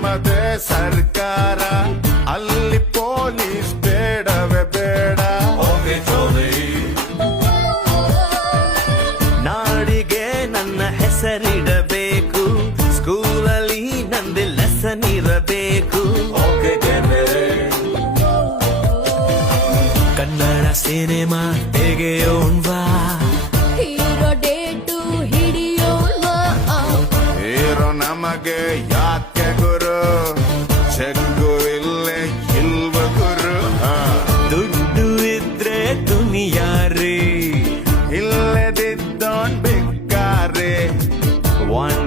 ನಮ್ಮದೇ ಸರ್ಕಾರ, ಅಲ್ಲಿ ಪೊಲೀಸ್ ಬೇಡವೇ ಬೇಡ. ನಾಡಿಗೆ ನನ್ನ ಹೆಸರಿಡಬೇಕು, ಸ್ಕೂಲಲ್ಲಿ ನಂದು ಲೆಸನ್ ಇರಬೇಕು. ಕನ್ನಡ ಸಿನಿಮಾ ತೆಗೆಯೋಣ್ವಾ, ಹೀರೋ ಡೇಟು ಹಿಡಿಯೋಣ. ಹೀರೋ ನಮಗೆ ಯಾಕೆ ಗುರು, ಚೆಕ್ಕು ಇಲ್ಲೇ ಇಲ್ವ ಗುರು. ದುಡ್ಡು ಇದ್ರೆ ದುನಿಯಾರಿ, ಇಲ್ಲದಿದ್ದೋನ್ ಬೇಕಾರೆ. ಒನ್